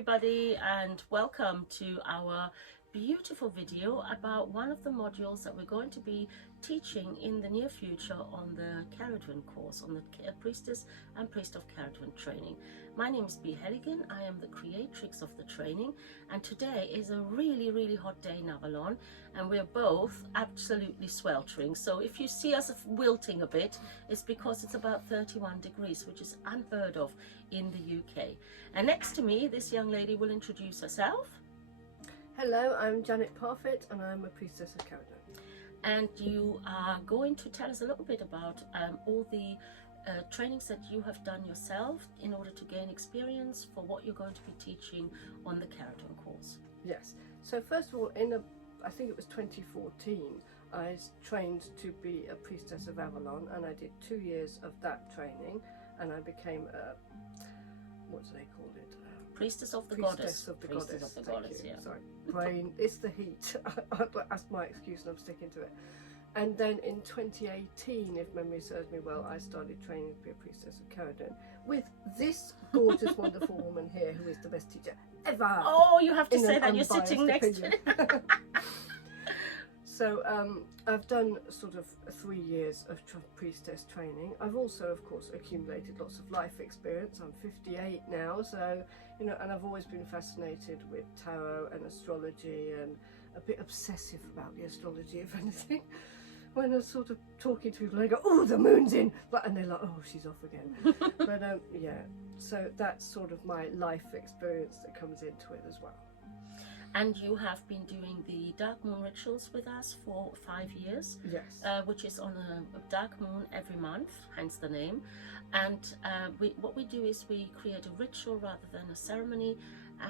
everybody, and welcome to our beautiful video about one of the modules that we're going to be teaching in the near future on the Cerridwen course, on the Priestess and Priest of Cerridwen training. My name is B. Helligan. I am the creatrix of the training, and today is a really hot day in Avalon, and we're both absolutely sweltering. So if you see us wilting a bit, it's because it's about 31 degrees, which is unheard of in the UK. And next to me, this young lady will introduce herself. Hello, I'm janetparfitt and I'm a Priestess of Cerridwen. And you are going to tell us a little bit about all the trainings that you have done yourself in order to gain experience for what you're going to be teaching on the Cerridwen course. Yes, so first of all, I think it was 2014, I trained to be a Priestess of Avalon, and I did 2 years of that training, and I became a, what do they call it? Priestess of the Priestess Goddess. of the Priestess Goddess. of the Goddess, yeah. Sorry, brain, it's the heat. That's my excuse and I'm sticking to it. And then in 2018, if memory serves me well, I started training to be a Priestess of Cerridwen with this gorgeous, wonderful woman here who is the best teacher ever. Oh, you have to say that you're sitting next to it. So I've done sort of 3 years of priestess training. I've also, of course, accumulated lots of life experience. I'm 58 now, so, you know, and I've always been fascinated with tarot and astrology, and a bit obsessive about the astrology, if anything. When I'm sort of talking to people, I go, oh, the moon's in, and they're like, oh, she's off again. But yeah, so that's sort of my life experience that comes into it as well. And you have been doing the dark moon rituals with us for 5 years. Yes. Which is on a dark moon every month, hence the name. And what we do is we create a ritual rather than a ceremony,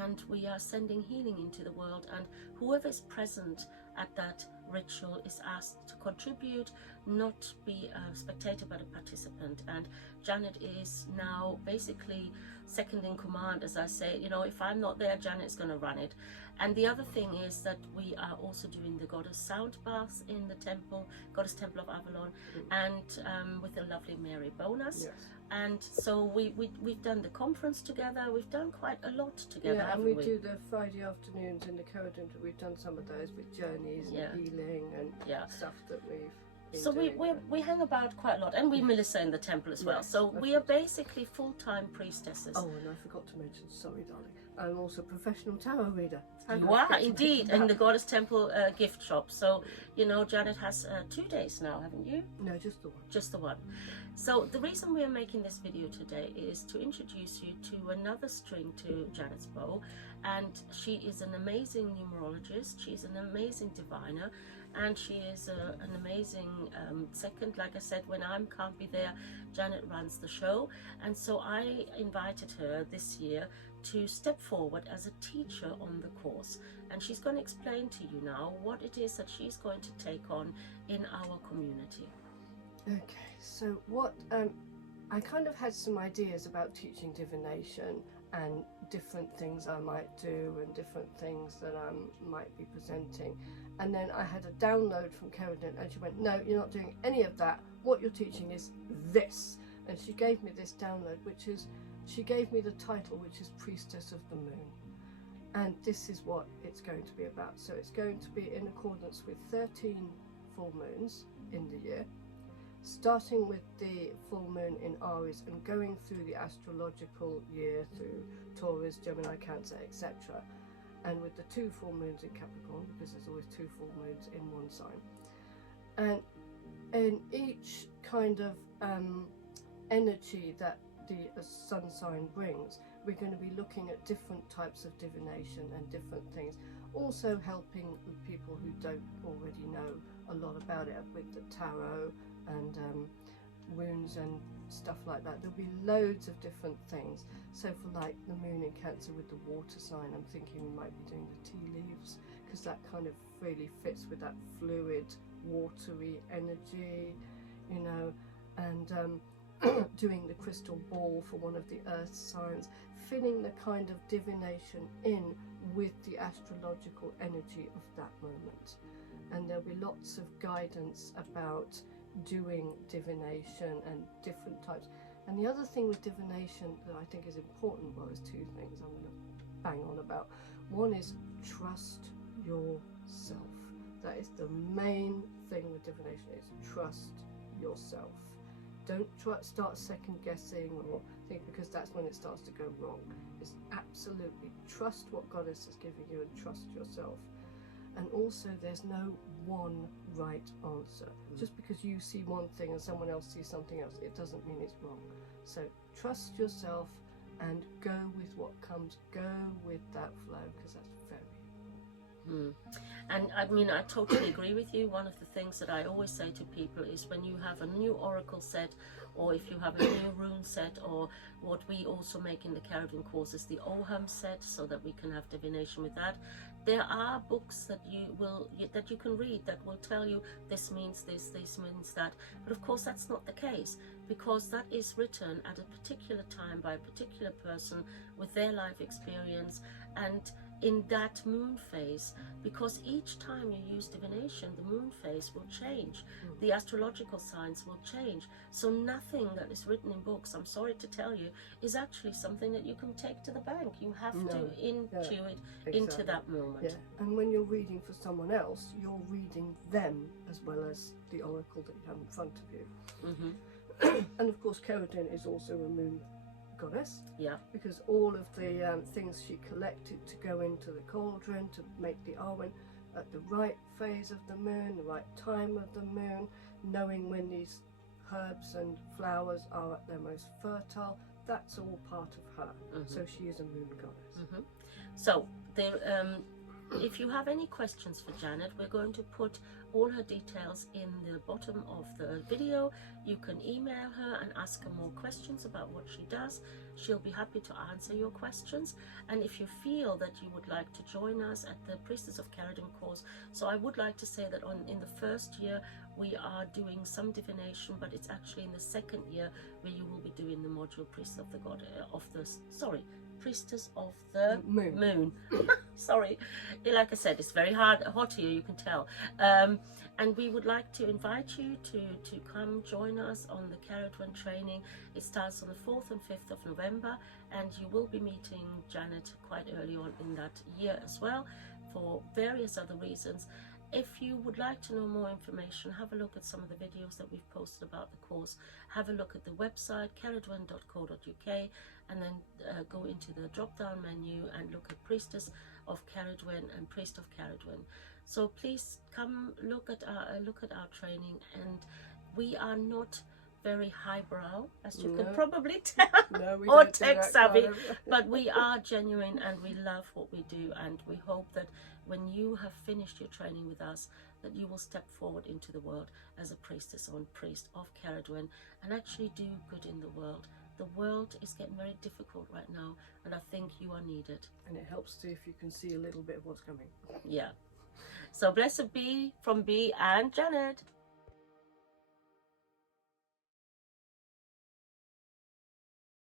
and we are sending healing into the world, and whoever is present at that ritual is asked to contribute, not be a spectator but a participant. And Janet is now basically second in command, as I say. You know, if I'm not there, Janet's going to run it. And the other thing is that we are also doing the goddess sound baths in the temple, goddess temple of Avalon, and with the lovely Mary bonus. Yes. And so we've done the conference together. We've done quite a lot together. Yeah, and we do the Friday afternoons in the Cerridwen. We've done some of those with journeys and healing and stuff that we've been so doing. we hang about quite a lot, and we Melissa in the temple as well. Yes, so we are basically full-time priestesses. Oh, and I forgot to mention, sorry darling, I'm also a professional tarot reader. You are indeed in the Goddess Temple gift shop. So, you know, Janet has 2 days now, haven't you? No, just the one. Just the one. So the reason we are making this video today is to introduce you to another string to Janet's bow, and she is an amazing numerologist. She's an amazing diviner, and she is an amazing second. Like I said, when I can't be there, Janet runs the show, and so I invited her this year to step forward as a teacher on the course, and she's going to explain to you now what it is that she's going to take on in our community. Okay, so what I kind of had some ideas about teaching divination and different things I might do and different things that I might be presenting, and then I had a download from Cerridwen, and she went, no, you're not doing any of that, what you're teaching is this. And she gave me this download, which is, she gave me the title, which is Priestess of the Moon, and this is what it's going to be about. So it's going to be in accordance with 13 full moons in the year, starting with the full moon in Aries and going through the astrological year through Taurus, Gemini, Cancer, etc. And with the 2 full moons in Capricorn, because there's always 2 full moons in one sign. And in each kind of energy that the sun sign brings, we're going to be looking at different types of divination and different things, also helping people who don't already know a lot about it with the tarot and wounds and stuff like that. There'll be loads of different things. So for like the moon in Cancer with the water sign, I'm thinking we might be doing the tea leaves, because that kind of really fits with that fluid, watery energy, you know, and doing the crystal ball for one of the earth signs, filling the kind of divination in with the astrological energy of that moment. And there'll be lots of guidance about doing divination and different types. And the other thing with divination that I think is important, well, there's 2 things. I'm going to bang on about. One is trust yourself. That is the main thing with divination, is trust yourself. Don't start second guessing or think, because that's when it starts to go wrong. It's absolutely trust what Goddess is giving you and trust yourself. And also there's no one right answer. Just because you see one thing and someone else sees something else, it doesn't mean it's wrong. So trust yourself and go with what comes, go with that flow, because that's very important. And I mean, I totally agree with you. One of the things that I always say to people is, when you have a new oracle set, or if you have a new rune set, or what we also make in the Cerridwen courses, the Oham set, so that we can have divination with that. There are books that you can read that will tell you this means this means that. But of course that's not the case, because that is written at a particular time by a particular person with their life experience and in that moon phase, because each time you use divination, the moon phase will change, the astrological signs will change. So nothing that is written in books, I'm sorry to tell you, is actually something that you can take to the bank. You have to intuit into that moment. Yeah. And when you're reading for someone else, you're reading them as well as the oracle that you have in front of you. And of course Cerridwen is also a moon goddess, because all of the things she collected to go into the cauldron to make the Arwen at the right phase of the moon, the right time of the moon, knowing when these herbs and flowers are at their most fertile, that's all part of her. So she is a moon goddess. So there, if you have any questions for Janet, we're going to put all her details in the bottom of the video. You can email her and ask her more questions about what she does. She'll be happy to answer your questions. And if you feel that you would like to join us at the Priestess of Cerridwen course, so I would like to say that in the first year we are doing some divination, but it's actually in the second year where you will be doing the module Priestess of the Priestess of the Moon. Sorry, like I said, it's very hot here, you can tell. And we would like to invite you to come join us on the Cerridwen training. It starts on the 4th and 5th of November, and you will be meeting Janet quite early on in that year as well, for various other reasons. If you would like to know more information, have a look at some of the videos that we've posted about the course. Have a look at the website cerridwen.co.uk, and then go into the drop-down menu and look at Priestess of Cerridwen and Priest of Cerridwen. So please come look at our training, and we are not very highbrow, as you can probably tell, or tech savvy, but we are genuine and we love what we do, and we hope that when you have finished your training with us, that you will step forward into the world as a priestess or priest of Cerridwen and actually do good in the world. The world is getting very difficult right now, and I think you are needed. And it helps too if you can see a little bit of what's coming. Yeah. So blessed be from Bea and Janet.